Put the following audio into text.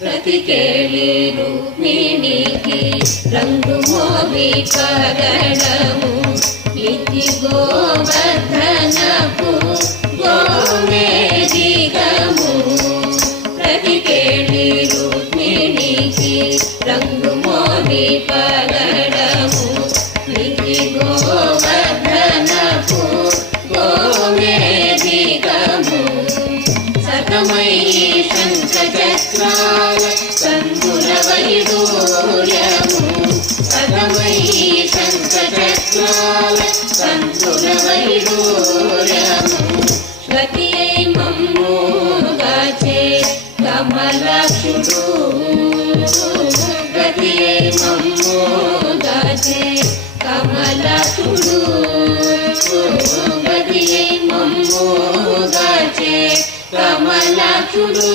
ప్రతికేళి రుక్మిణికి రంగు మోవి కరణము ఇతి గోవర్ధనపు గోవేదికము ప్రతికేళి రుక్మిణికి రంగు మోవి కరణము ఇతి గోవర్ధనపు గోవేదికము సతమై శంఖచక్రాల సంగుణ వైడూర్యము సతమై శంఖచక్రాల సంగుణ వైడూర్యము గతియై మమ్ముగాచే కమలాక్షుడు గతియై మమ్ముగాచే కమలాక్షుడు గతియై మమ్ముగాచే కమలాక్షుడు